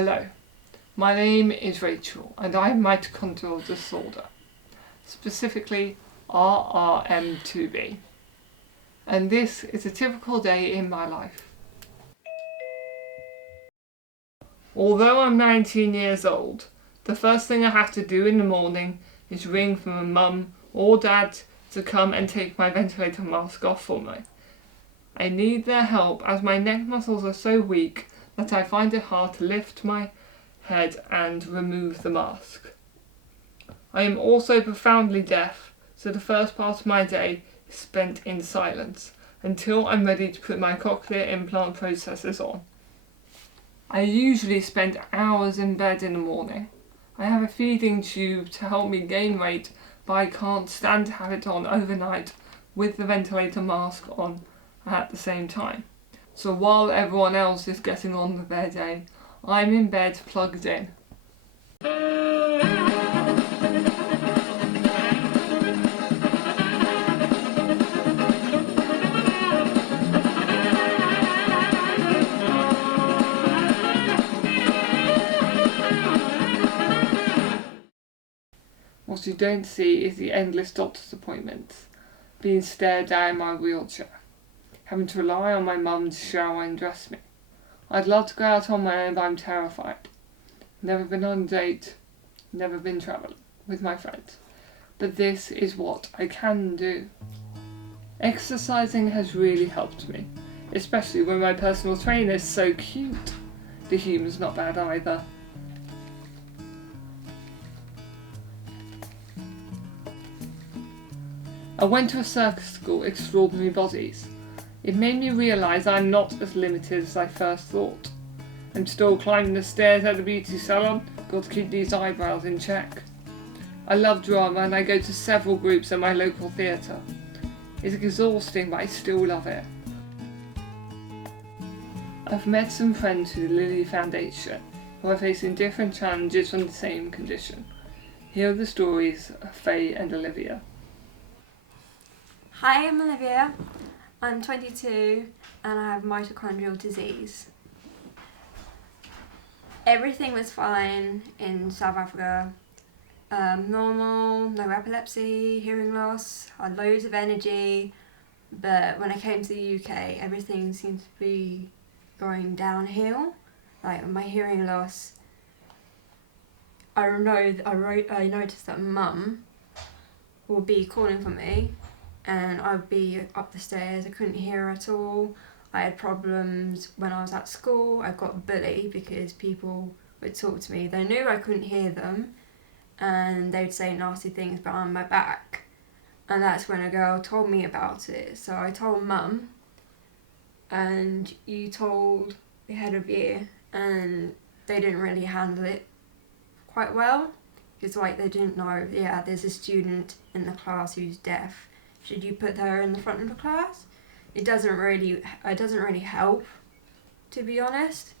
Hello, my name is Rachel and I have mitochondrial disorder, specifically RRM2B, and this is a typical day in my life. Although I'm 19 years old, the first thing I have to do in the morning is ring for my mum or dad to come and take my ventilator mask off for me. I need their help as my neck muscles are so weak that I find it hard to lift my head and remove the mask. I am also profoundly deaf, so the first part of my day is spent in silence until I'm ready to put my cochlear implant processors on. I usually spend hours in bed in the morning. I have a feeding tube to help me gain weight, but I can't stand to have it on overnight with the ventilator mask on at the same time. So while everyone else is getting on with their day, I'm in bed plugged in. What you don't see is the endless doctor's appointments, being stared at in my wheelchair, having to rely on my mum to shower and dress me. I'd love to go out on my own, but I'm terrified. Never been on a date, never been travelling with my friends. But this is what I can do. Exercising has really helped me, especially when my personal trainer is so cute. The humour's not bad either. I went to a circus school, Extraordinary Bodies. It made me realise I'm not as limited as I first thought. I'm still climbing the stairs at the beauty salon, got to keep these eyebrows in check. I love drama and I go to several groups at my local theatre. It's exhausting, but I still love it. I've met some friends through the Lily Foundation who are facing different challenges from the same condition. Here are the stories of Faye and Olivia. Hi, I'm Olivia. I'm 22 and I have mitochondrial disease. Everything was fine in South Africa. Normal, no epilepsy, hearing loss, had loads of energy, but when I came to the UK, everything seemed to be going downhill. Like my hearing loss, I noticed that Mum would be calling for me and I would be up the stairs. I couldn't hear her at all. I had problems when I was at school. I got bullied because people would talk to me. They knew I couldn't hear them and they would say nasty things behind my back. And that's when a girl told me about it. So I told Mum and you told the head of year, and they didn't really handle it quite well. It's like they didn't know, yeah, there's a student in the class who's deaf. Should you put her in the front of the class? It doesn't really help, to be honest.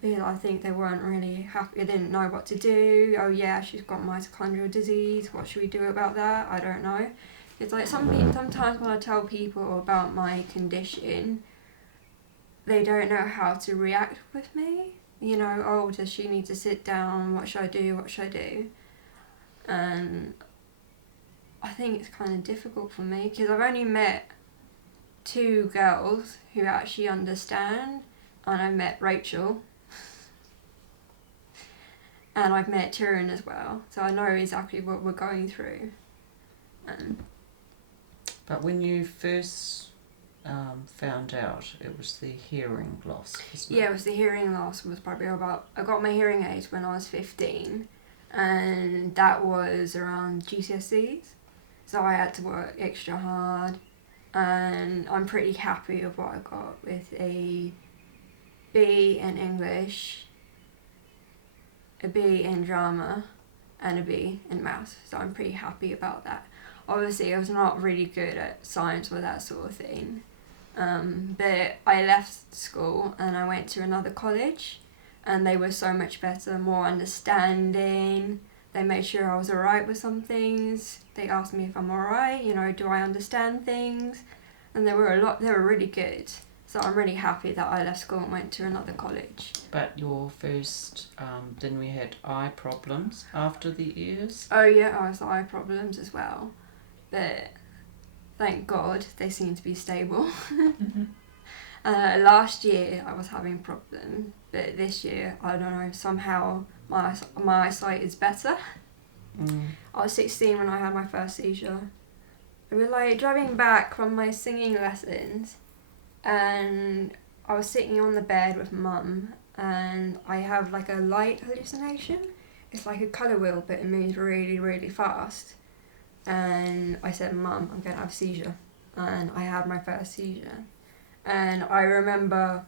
Yeah, I think they weren't really happy. They didn't know what to do. Oh yeah, she's got mitochondrial disease. What should we do about that? I don't know. It's like sometimes when I tell people about my condition, they don't know how to react with me. You know, oh, does she need to sit down? What should I do? What should I do? And I think it's kind of difficult for me because I've only met 2 girls who actually understand, and I met Rachel and I've met Tyrion as well, so I know exactly what we're going through. But when you first found out, it was the hearing loss, wasn't it? Yeah, it was the hearing loss. Was probably about, I got my hearing aids when I was 15 and that was around GCSEs, so I had to work extra hard, and I'm pretty happy with what I got, with a B in English, a B in drama and a B in maths, so I'm pretty happy about that. Obviously I was not really good at science or that sort of thing, but I left school and I went to another college and they were so much better, more understanding. They made sure I was alright with some things. They asked me if I'm alright, you know, do I understand things? And they were really good. So I'm really happy that I left school and went to another college. But your first, then we had eye problems after the ears. Oh yeah, I was eye problems as well, but thank God they seem to be stable. Last year I was having problems, but this year, I don't know, somehow my eyesight is better. I was 16 when I had my first seizure. I was like driving back from my singing lessons, and I was sitting on the bed with Mum, and I have like a light hallucination. It's like a colour wheel, but it moves really, really fast. And I said, Mum, I'm going to have a seizure. And I had my first seizure. And I remember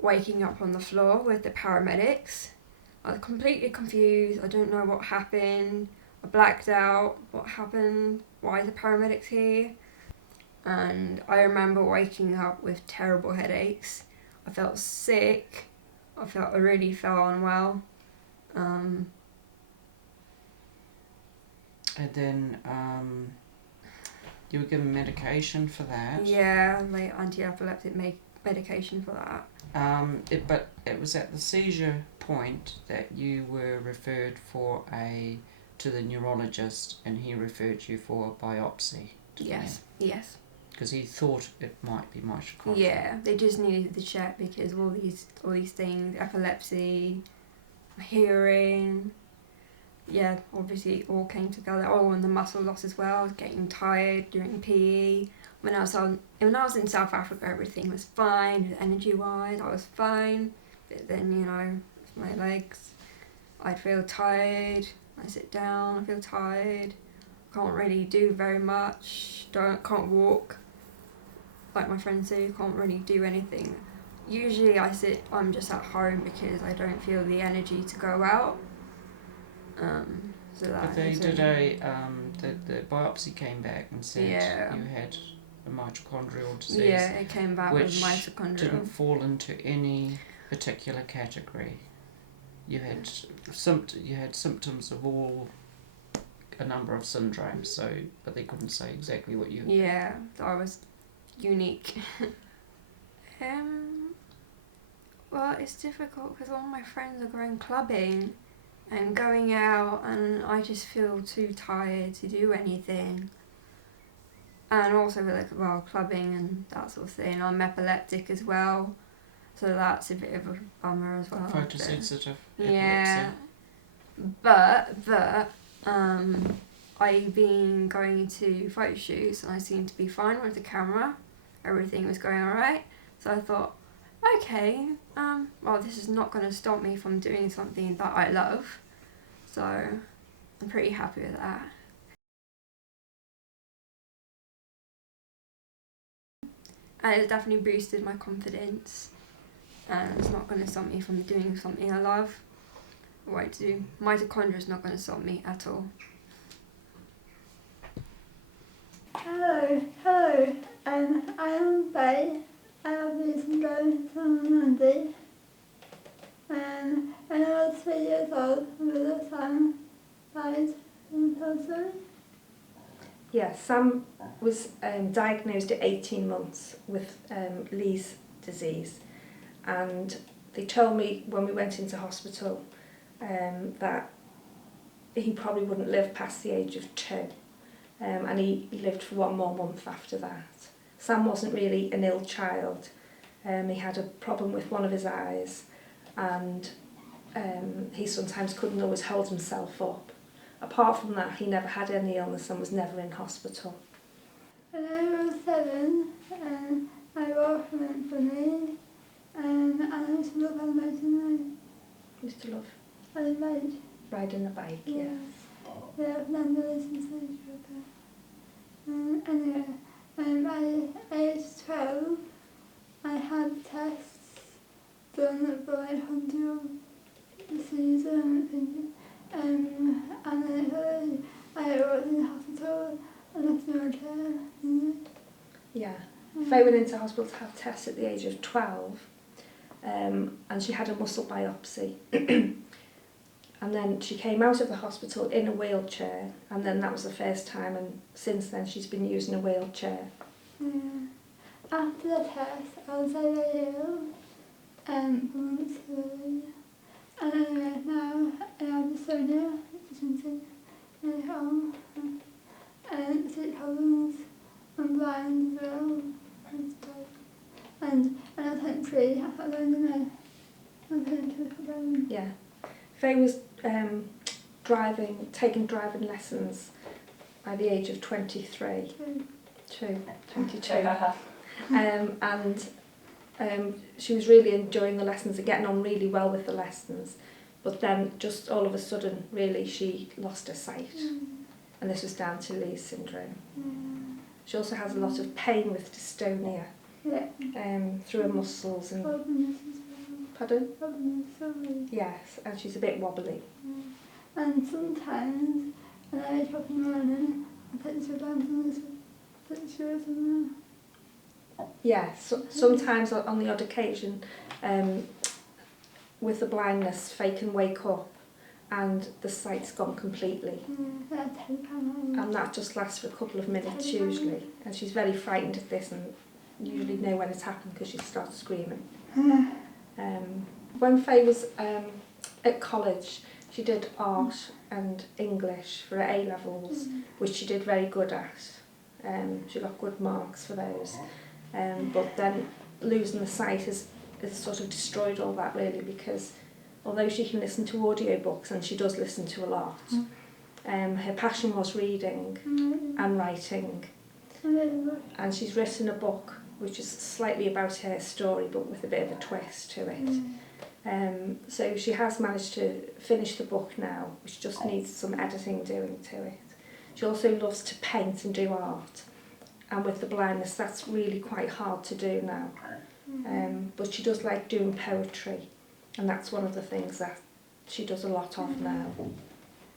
waking up on the floor with the paramedics. I was completely confused. I don't know what happened. I blacked out. What happened? Why are the paramedics here? And I remember waking up with terrible headaches. I felt sick. I really felt unwell. And then you were given medication for that. Yeah, like anti-epileptic medication for that. But it was at the seizure point that you were referred to the neurologist, and he referred you for a biopsy. Yes. Because he thought it might be mitochondrial. Yeah, they just needed to check because of all these things, epilepsy, hearing. Yeah, obviously it all came together. Oh, and the muscle loss as well. I was getting tired during PE. When I was in South Africa, everything was fine. Energy-wise, I was fine. But then, with my legs, I'd feel tired. I sit down, I feel tired. Can't really do very much. Can't walk. Like my friends say, can't really do anything. Usually I'm just at home because I don't feel the energy to go out. But they did the biopsy came back and said you had a mitochondrial disease. Yeah, it came back with mitochondrial. Didn't fall into any particular category. You had symptoms of a number of syndromes, but they couldn't say exactly what you had. Yeah, I was unique. Well, it's difficult because all my friends are going clubbing and going out, and I just feel too tired to do anything. And also clubbing and that sort of thing. I'm epileptic as well, so that's a bit of a bummer as well. Photosensitive epilepsy. Yeah, but I've been going to photo shoots and I seemed to be fine with the camera. Everything was going alright. So I thought, okay, this is not going to stop me from doing something that I love. So I'm pretty happy with that. And it definitely boosted my confidence. And it's not going to stop me from doing something I love. What to do. Mitochondria is not going to stop me at all. Hello, I'm Faye. I have these syndromes on Monday. And when I was 3 years old, my little son died in Pilsen. Yeah, Sam was diagnosed at 18 months with Lee's disease, and they told me when we went into hospital that he probably wouldn't live past the age of 2, and he lived for 1 more month after that. Sam wasn't really an ill child. He had a problem with one of his eyes, and he sometimes couldn't always hold himself up. Apart from that, he never had any illness and was never in hospital. When I was 7, I walked went funny, and I used to love on mountain. Used to love ride. Riding a bike, yeah. Yeah, I've never listened to each other. Anyway, by age 12, I had tests done for mitochondrial disease and things. And I was in the hospital and left me on care. Yeah. Faye went into hospital to have tests at the age of 12, and she had a muscle biopsy. And then she came out of the hospital in a wheelchair, and then that was the first time, and since then she's been using a wheelchair. Yeah. after the test, I was very ill, for months really. And anyway, now I have dystonia, deficiency in my arm, and sleep problems, I'm blind as well, and stuff. And I was like 3, I thought I was going to Yeah. Faye was taking driving lessons by the age of 22. And she was really enjoying the lessons and getting on really well with the lessons. But then just all of a sudden, really, she lost her sight. And this was down to Lee's syndrome. She also has a lot of pain with dystonia through her muscles and... Pardon? Yes, and she's a bit wobbly. And sometimes when I wake up in the morning, I picture dancing pictures and Yes, so, sometimes on the odd occasion, with the blindness, Faye can wake up and the sight's gone completely. And that just lasts for a couple of minutes usually. And she's very frightened of this and usually know when it's happened because she starts screaming. When Faye was at college, she did art and English for her A-levels, which she did very good at. She got good marks for those. But then losing the sight has sort of destroyed all that really, because although she can listen to audiobooks, and she does listen to a lot, her passion was reading and writing. And she's written a book which is slightly about her story but with a bit of a twist to it. So she has managed to finish the book now, which just needs some editing doing to it. She also loves to paint and do art, and with the blindness that's really quite hard to do now. But she does like doing poetry, and that's one of the things that she does a lot of now.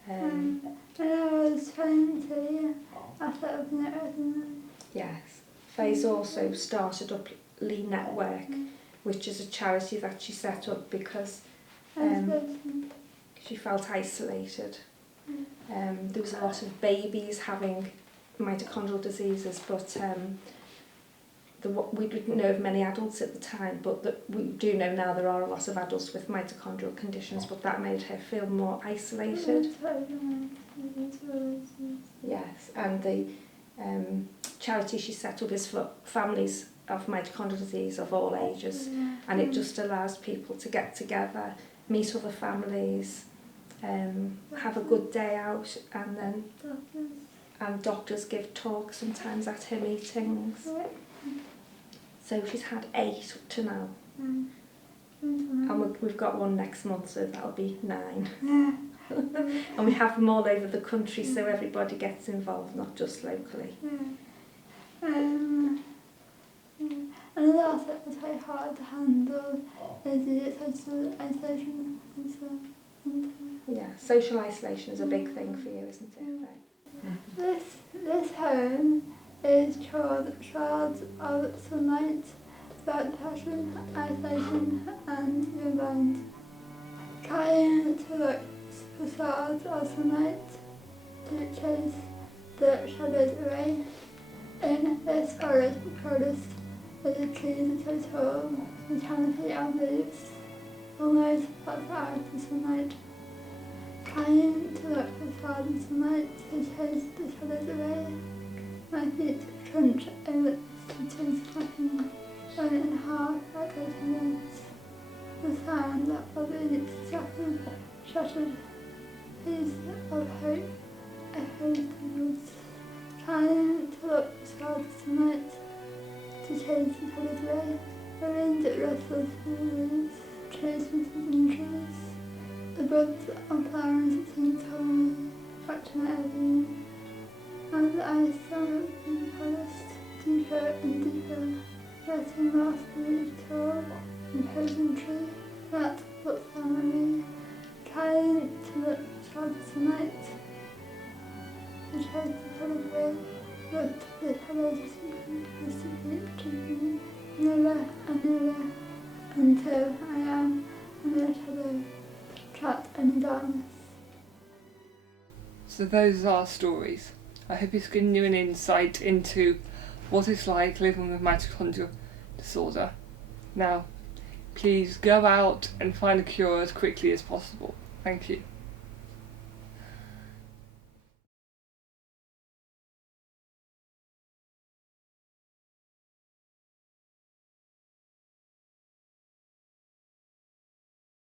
when I was 20, I started networking. Yes. Faye's also started up Lee Network, which is a charity that she set up because she felt isolated. There was a lot of babies having mitochondrial diseases, but we didn't know of many adults at the time, but we do know now there are a lot of adults with mitochondrial conditions, but that made her feel more isolated. Yes, and the charity she set up is for families of mitochondrial disease of all ages, and it just allows people to get together, meet other families, have a good day out, and then doctors give talks sometimes at her meetings. So she's had 8 up to now, and we've got one next month, so that'll be 9. And we have them all over the country, so everybody gets involved, not just locally. Another aspect that's very hard to handle is the social isolation. Yeah, social isolation is a big thing for you, isn't it? This home is shards of sunlight, without depression, isolation, and being blind. Trying to look for shards of sunlight to chase the shadows away. In this forest with the trees are so tall, the canopy of leaves almost blocks out the sunlight. Trying to look for shards of sunlight to chase the shadows away. My feet crunch over the trees flapping, one in half at 8 minutes. The sound of each shattered piece of hope echoes the woods. Trying to look for shards of sunlight to chase the shadows away. The wind rustles through the leaves, chasing the trees. The buds are flowers that seem to hold me, fracturing my everything. As I stand in the forest, deeper and deeper, getting lost in each tall, imposing tree that looks down at me, trying to look for shards of sunlight to chase the shadows away, but the shadows dissipate to me, nearer and nearer, until I am under a shadow, trapped in the darkness. So those are our stories. I hope it's given you an insight into what it's like living with mitochondrial disorder. Now, please go out and find a cure as quickly as possible. Thank you.